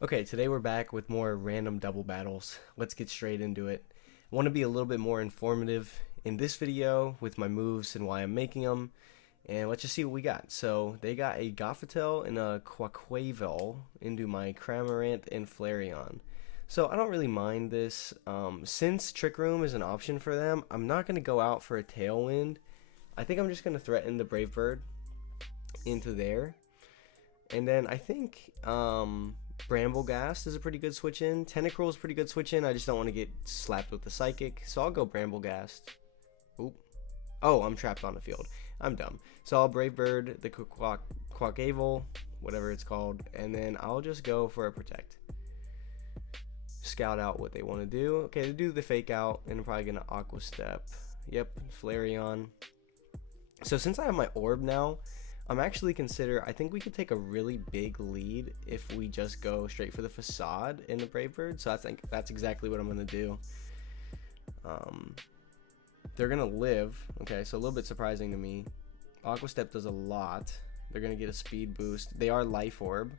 Okay, today we're back with more random double battles. Let's get straight into it. I want to be a little bit more informative in this video with my moves and why I'm making them. And let's just see what we got. So they got a Gothitelle and a Quaquaval into my Cramorant and Flareon. So I don't really mind this. Since Trick Room is an option for them, I'm not going to go out for a Tailwind. I think I'm just going to threaten the Brave Bird into there. And then I think Bramblegast is a pretty good switch in. Tentacruel is a pretty good switch in. I just don't want to get slapped with the Psychic. So I'll go Bramblegast. Oop. Oh, I'm trapped on the field. I'm dumb. So I'll Brave Bird, the Quaquaval, whatever it's called. And then I'll just go for a Protect. Scout out what they want to do. Okay, they do the Fake Out. And I'm probably going to Aqua Step. Yep, Flareon. So since I have my Orb now, I'm actually I think we could take a really big lead if we just go straight for the Facade in the Brave Bird. So I think that's exactly what I'm going to do. They're going to live. Okay, so a little bit surprising to me. Aqua Step does a lot. They're going to get a speed boost. They are Life Orb.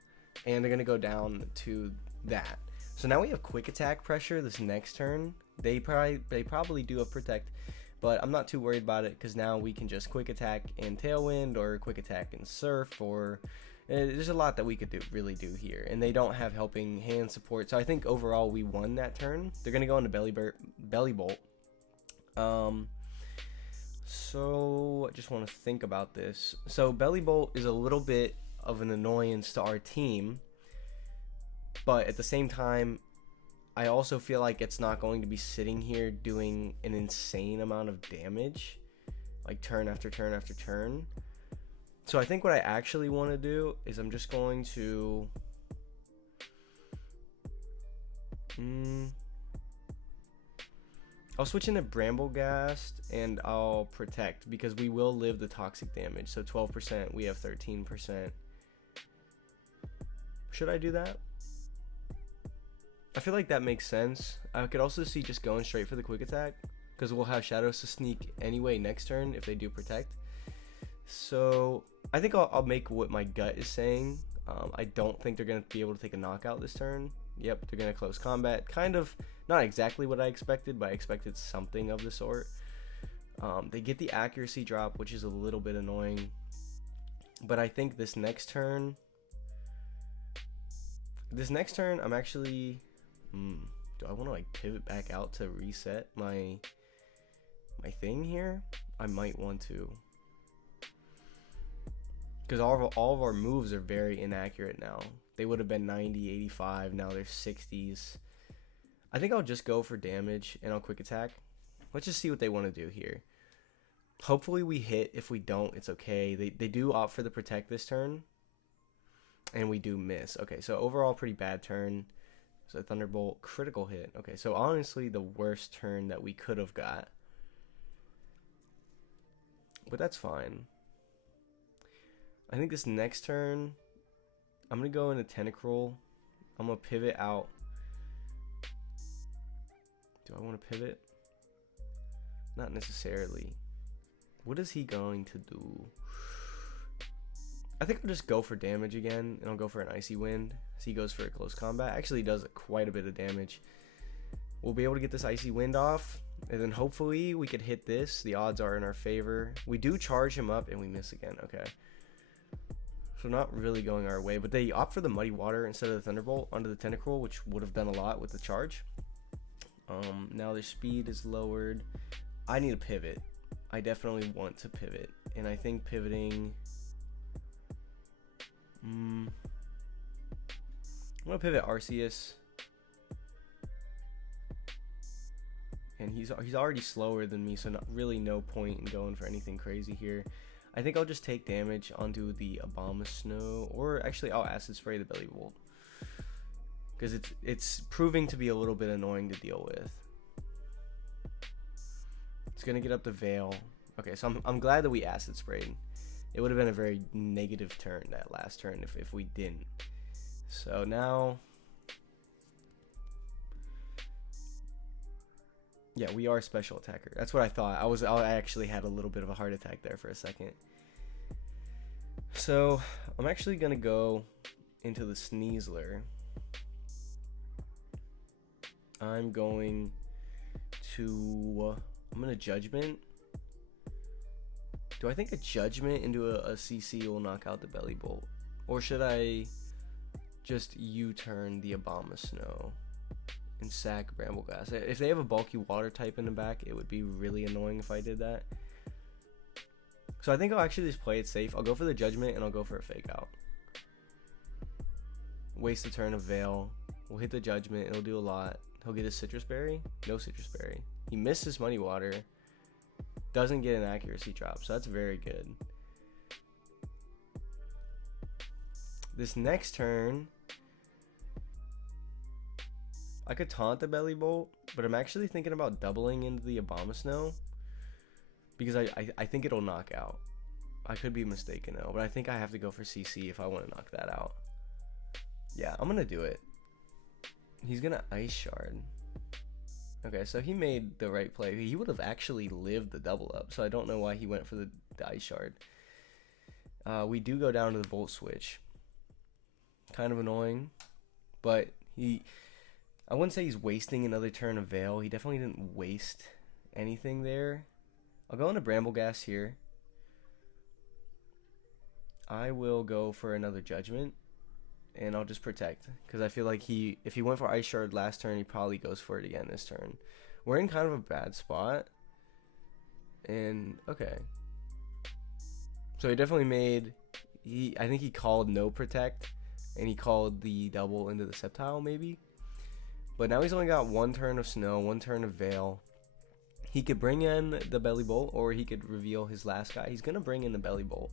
And they're going to go down to that. So now we have Quick Attack pressure this next turn. They probably do have Protect. But I'm not too worried about it because now we can just Quick Attack and Tailwind or Quick Attack and Surf, or there's a lot that we could really do here. And they don't have Helping Hand support. So I think overall we won that turn. They're going to go into Belly Bolt. So I just want to think about this. So Belly Bolt is a little bit of an annoyance to our team. But at the same time, I also feel like it's not going to be sitting here doing an insane amount of damage, like turn after turn after turn. So I think what I actually want to do is I'm just going to I'll switch into Bramblegast and I'll Protect because we will live the toxic damage. So 12%, we have 13%. Should I do that? I feel like that makes sense. I could also see just going straight for the Quick Attack because we'll have Shadows to sneak anyway next turn if they do Protect. So I think I'll make what my gut is saying. I don't think they're going to be able to take a knockout this turn. Yep, they're going to close combat. Kind of not exactly what I expected, but I expected something of the sort. They get the accuracy drop, which is a little bit annoying. But I think this next turn, I'm actually... do I want to like pivot back out to reset my thing here? I might want to, because all of our moves are very inaccurate now. They would have been 90, 85, now they're 60s. I think I'll just go for damage and I'll Quick Attack. Let's just see what they want to do here. Hopefully we hit. If we don't, it's okay. They do opt for the Protect this turn, and we do miss. Okay, so overall pretty bad turn. So Thunderbolt, critical hit. Okay, so honestly the worst turn that we could have got. But that's fine. I think this next turn, I'm going to go into Tentacruel. I'm going to pivot out. Do I want to pivot? Not necessarily. What is he going to do? I think I'll just go for damage again, and I'll go for an Icy Wind. So he goes for a close combat. Actually, he does quite a bit of damage. We'll be able to get this Icy Wind off, and then hopefully we could hit this. The odds are in our favor. We do charge him up, and we miss again. Okay. So not really going our way, but they opt for the Muddy Water instead of the Thunderbolt onto the Tentacruel, which would have done a lot with the charge. Now their speed is lowered. I need a pivot. I definitely want to pivot, and I think pivoting... I'm gonna pivot Arceus, and he's already slower than me, so not really no point in going for anything crazy here. I think I'll just take damage onto the Abomasnow, or actually I'll Acid Spray the Belly Bolt because it's proving to be a little bit annoying to deal with. It's gonna get up the Veil. Okay, so I'm glad that we Acid Sprayed. It would have been a very negative turn that last turn if we didn't. So now, yeah, we are special attacker. That's what I thought. I actually had a little bit of a heart attack there for a second. So I'm actually gonna go into the Sneasler I'm going to Judgment. Do I think a Judgment into a CC will knock out the Belly Bolt? Or should I just U-turn the Abomasnow and sack Bramblegrass? If they have a bulky water type in the back, it would be really annoying if I did that. So I think I'll actually just play it safe. I'll go for the Judgment and I'll go for a Fake Out. Waste a turn of Veil. We'll hit the Judgment. It'll do a lot. He'll get his Citrus Berry. No Citrus Berry. He missed his Muddy Water. Doesn't get an accuracy drop, so that's very good. This next turn, I could taunt the Belly Bolt, but I'm actually thinking about doubling into the Abomasnow because I think it'll knock out. I could be mistaken though, but I think I have to go for CC if I want to knock that out. Yeah, I'm gonna do it. He's gonna Ice Shard. Okay, so he made the right play. He would have actually lived the double up, so I don't know why he went for the Ice Shard. We do go down to the Volt Switch. Kind of annoying, but I wouldn't say he's wasting another turn of Veil. He definitely didn't waste anything there. I'll go into Bramblegrass here. I will go for another Judgment, and I'll just Protect, because I feel like if he went for Ice Shard last turn, he probably goes for it again this turn. We're in kind of a bad spot, and okay. So he definitely made, I think he called no Protect, and he called the double into the Sceptile maybe. But now he's only got one turn of Snow, one turn of Veil. He could bring in the Belly Bolt, or he could reveal his last guy. He's going to bring in the Belly Bolt.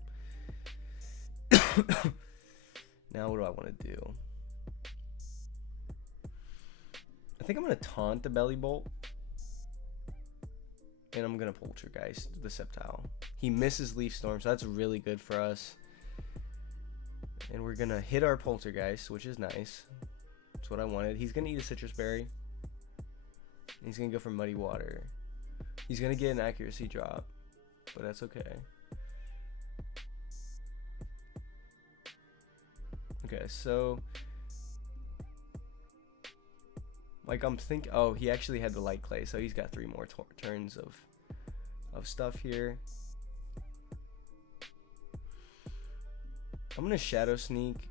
Now what do I want to do? I think I'm going to taunt the Belly Bolt. And I'm going to Poltergeist the Sceptile. He misses Leaf Storm, so that's really good for us. And we're going to hit our Poltergeist, which is nice. That's what I wanted. He's going to eat a Citrus Berry. He's going to go for Muddy Water. He's going to get an accuracy drop, but that's okay. Okay, so like I'm thinking, oh, he actually had the Light Clay, so he's got 3 more turns of stuff here. I'm gonna Shadow Sneak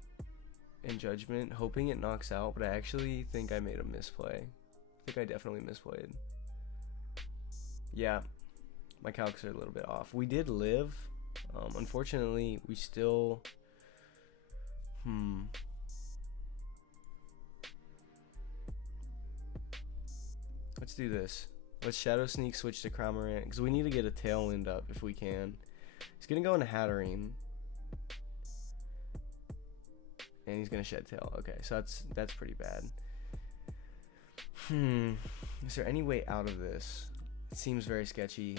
in Judgment, hoping it knocks out, but I actually think I made a misplay. I think I definitely misplayed. Yeah, my calcs are a little bit off. We did live. Unfortunately, we still... Let's do this. Let's Shadow Sneak, switch to Cramorant, because we need to get a Tailwind up if we can. He's going to go into Hatterene. And he's going to Shed Tail. Okay, so that's pretty bad. Is there any way out of this? It seems very sketchy.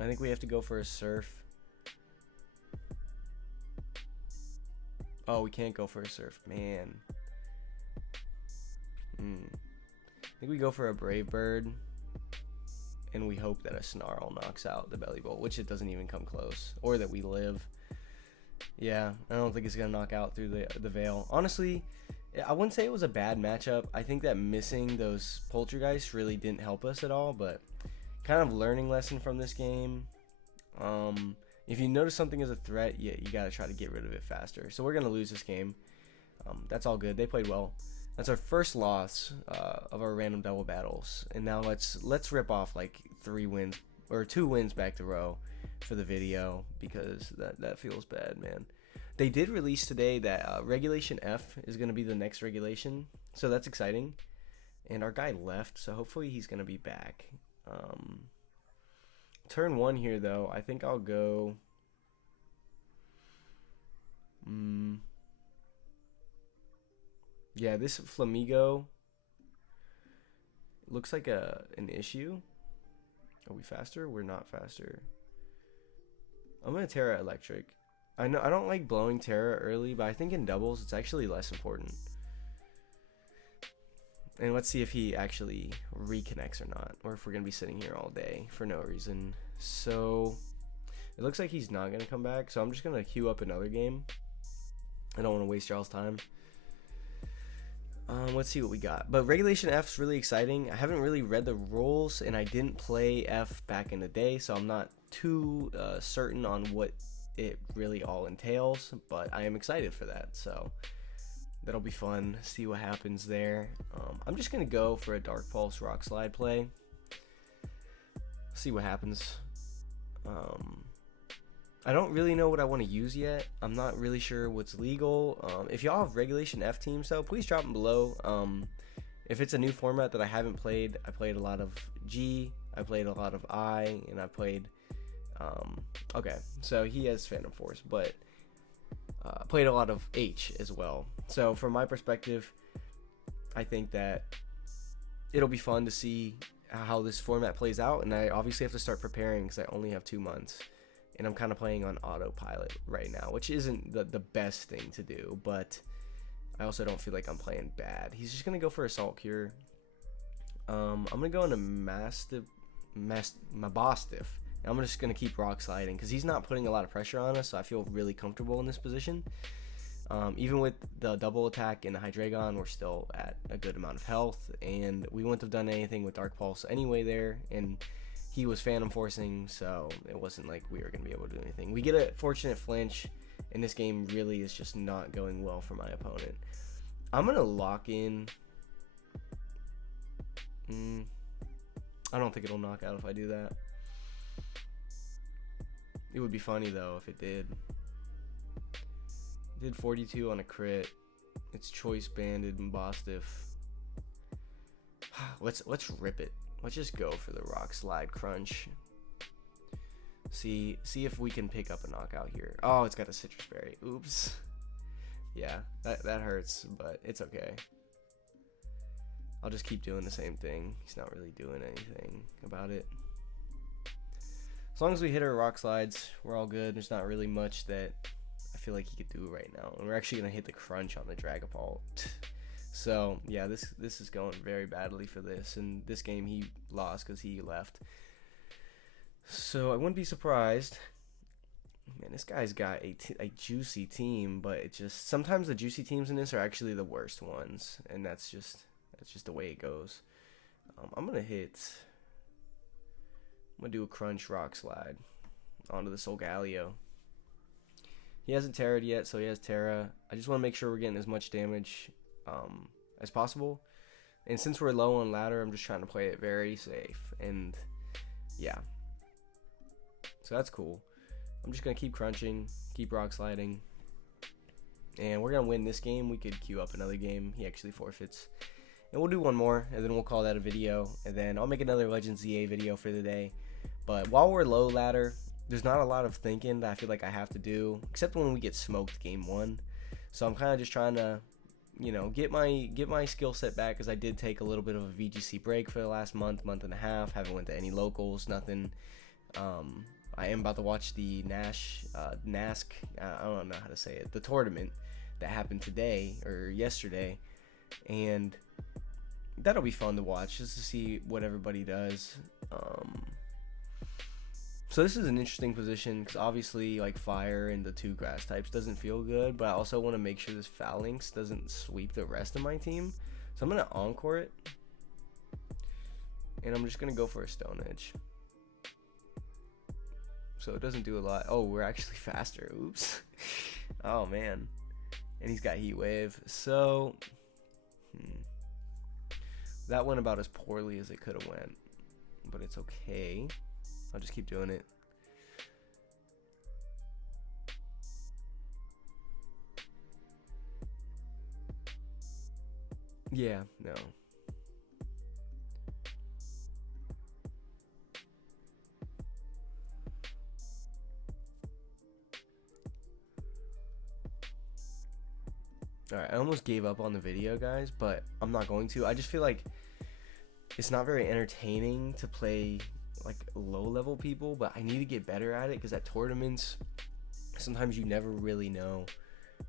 I think we have to go for a Surf. Oh, we can't go for a Surf. Man. I think we go for a Brave Bird. And we hope that a Snarl knocks out the Belly Bolt, which it doesn't even come close. Or that we live. Yeah, I don't think it's going to knock out through the Veil. Honestly, I wouldn't say it was a bad matchup. I think that missing those Poltergeists really didn't help us at all, but kind of learning lesson from this game. If you notice something as a threat, you got to try to get rid of it faster. So we're going to lose this game. That's all good. They played well. That's our first loss of our random double battles. And now let's rip off like 3 wins or 2 wins back to row for the video, because that feels bad, man. They did release today that Regulation F is going to be the next regulation, so that's exciting. And our guy left, so hopefully he's going to be back. Turn 1 here, though, I think I'll go... Yeah, this Flamigo looks like an issue. Are we faster? We're not faster. I'm going to Terra Electric. I know I don't like blowing Terra early, but I think in doubles it's actually less important. And let's see if he actually reconnects or not, or if we're going to be sitting here all day for no reason. So it looks like he's not going to come back, so I'm just going to queue up another game. I don't want to waste y'all's time. Let's see what we got. But Regulation F's really exciting. I haven't really read the rules, and I didn't play F back in the day, so I'm not too certain on what it really all entails, but I am excited for that, so that'll be fun. See what happens there. I'm just gonna go for a Dark Pulse Rock Slide play. See what happens. I don't really know what I want to use yet. I'm not really sure what's legal. If y'all have Regulation F teams though, please drop them below. If it's a new format that I haven't played, I played a lot of G, I played a lot of I, and I played okay, so he has Phantom Force, but played a lot of H as well. So from my perspective, I think that it'll be fun to see how this format plays out, and I obviously have to start preparing because I only have 2 months, and I'm kind of playing on autopilot right now, which isn't the best thing to do, but I also don't feel like I'm playing bad. He's just gonna go for Assault Cure. I'm gonna go into Mastiff. I'm just going to keep Rock Sliding because he's not putting a lot of pressure on us, so I feel really comfortable in this position. Even with the double attack and the Hydreigon, we're still at a good amount of health, and we wouldn't have done anything with Dark Pulse anyway there, and he was Phantom Forcing, so it wasn't like we were going to be able to do anything. We get a fortunate flinch, and this game really is just not going well for my opponent. I'm going to lock in. I don't think it'll knock out if I do that. It would be funny though if it did. It did 42 on a crit. It's choice banded and Bostiff. Let's rip it. Let's just go for the Rock Slide Crunch. See if we can pick up a knockout here. Oh, it's got a Citrus Berry. Oops. Yeah, that hurts, but it's okay. I'll just keep doing the same thing. He's not really doing anything about it. As long as we hit our Rock Slides, we're all good. There's not really much that I feel like he could do right now. And we're actually going to hit the Crunch on the Dragapult. So, yeah, this is going very badly for this. And this game he lost because he left. So, I wouldn't be surprised. Man, this guy's got a juicy team, but it just... Sometimes the juicy teams in this are actually the worst ones. And that's just the way it goes. I'm going to hit... I'm going to do a Crunch Rock Slide onto the Solgaleo. He hasn't Terra'd yet, so he has Terra. I just want to make sure we're getting as much damage as possible. And since we're low on ladder, I'm just trying to play it very safe. And, yeah. So that's cool. I'm just going to keep crunching, keep Rock Sliding. And we're going to win this game. We could queue up another game. He actually forfeits. And we'll do one more, and then we'll call that a video. And then I'll make another Legends ZA video for the day. But while we're low ladder, there's not a lot of thinking that I feel like I have to do, except when we get smoked game 1. So I'm kind of just trying to, you know, get my skill set back, because I did take a little bit of a VGC break for the last month and a half. Haven't went to any locals, nothing. I am about to watch the NASH, I don't know how to say it, the tournament that happened today or yesterday, and that'll be fun to watch just to see what everybody does. So this is an interesting position because obviously like fire and the 2 grass types doesn't feel good, but I also want to make sure this Phalanx doesn't sweep the rest of my team. So I'm going to Encore it, and I'm just going to go for a Stone Edge. So it doesn't do a lot. Oh, we're actually faster. Oops. Oh man. And he's got Heat Wave. So that went about as poorly as it could have went, but it's okay. I'll just keep doing it. Yeah, no. Alright, I almost gave up on the video, guys, but I'm not going to. I just feel like it's not very entertaining to play like low level people, but I need to get better at it, because at tournaments sometimes you never really know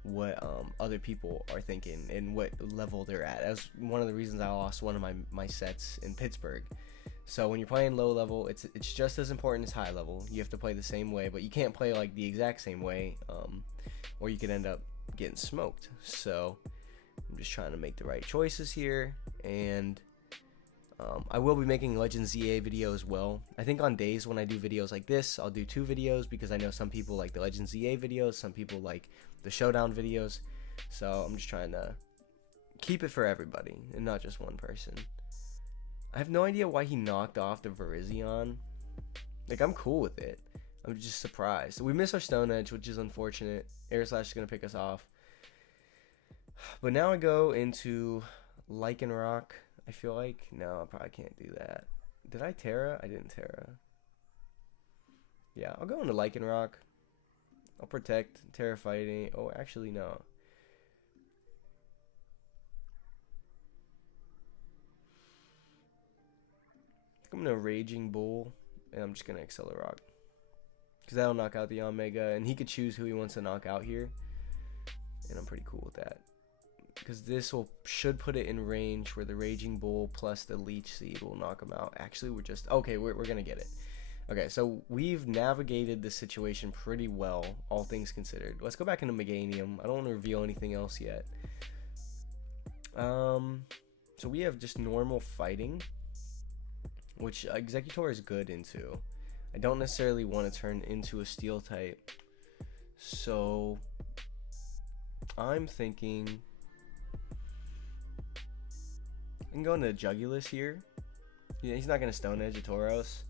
what other people are thinking and what level they're at. That's one of the reasons I lost one of my sets in Pittsburgh. So when you're playing low level, it's just as important as high level. You have to play the same way, but you can't play like the exact same way, or you could end up getting smoked. So I'm just trying to make the right choices here, and I will be making Legends ZA video as well. I think on days when I do videos like this, I'll do 2 videos because I know some people like the Legends ZA videos, some people like the Showdown videos. So I'm just trying to keep it for everybody and not just one person. I have no idea why he knocked off the Virizion. Like, I'm cool with it. I'm just surprised. We missed our Stone Edge, which is unfortunate. Air Slash is going to pick us off. But now I go into Lycanroc. I feel like, no, I probably can't do that. Did I Terra? I didn't Terra. Yeah, I'll go into Lycanroc. I'll protect, Terra Fighting. Oh, actually, no. I'm going to Raging Bull, and I'm just going to Accelerock. Because that'll knock out the Omega, and he could choose who he wants to knock out here. And I'm pretty cool with that. Because this should put it in range where the Raging Bull plus the Leech Seed will knock him out. Actually, we're going to get it. Okay, so we've navigated the situation pretty well, all things considered. Let's go back into Meganium. I don't want to reveal anything else yet. So we have just normal fighting, which Executor is good into. I don't necessarily want to turn into a Steel type. So I'm thinking I can go into Jugulis here. Yeah, he's not going to Stone Edge a Tauros.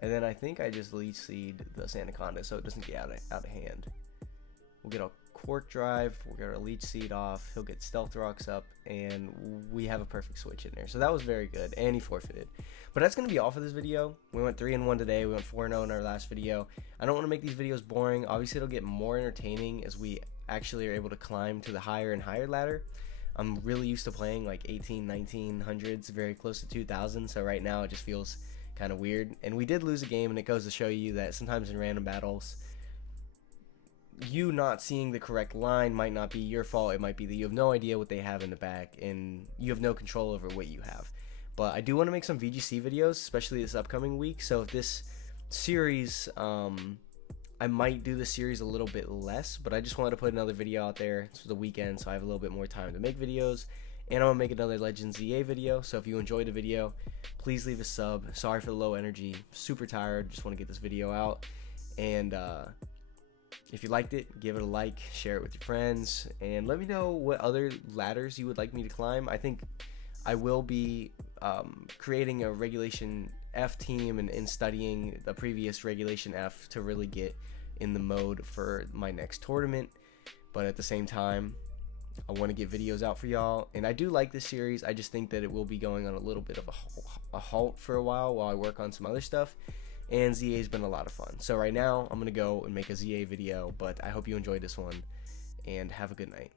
And then I think I just Leech Seed the Sandaconda so it doesn't get out of hand. We'll get a Quark Drive, we'll get our Leech Seed off, he'll get Stealth Rocks up, and we have a perfect switch in there. So that was very good, and he forfeited. But that's going to be all for this video. We went 3-1 today, we went 4-0 in our last video. I don't want to make these videos boring. Obviously it'll get more entertaining as we actually are able to climb to the higher and higher ladder. I'm really used to playing like 18, 1900s, very close to 2000, so right now it just feels kind of weird. And we did lose a game, and it goes to show you that sometimes in random battles, you not seeing the correct line might not be your fault. It might be that you have no idea what they have in the back, and you have no control over what you have. But I do want to make some VGC videos, especially this upcoming week. So if this series, I might do the series a little bit less, but I just wanted to put another video out there. It's the weekend, so I have a little bit more time to make videos. And I'm going to make another Legends ZA video, so if you enjoyed the video, please leave a sub. Sorry for the low energy. Super tired. Just want to get this video out. And if you liked it, give it a like, share it with your friends, and let me know what other ladders you would like me to climb. I think I will be creating a Regulation F team and studying the previous Regulation F to really get in the mode for my next tournament. But at the same time, I want to get videos out for y'all, and I do like this series. I just think that it will be going on a little bit of a halt for a while I work on some other stuff, and ZA has been a lot of fun. So right now I'm going to go and make a ZA video, but I hope you enjoyed this one, and have a good night.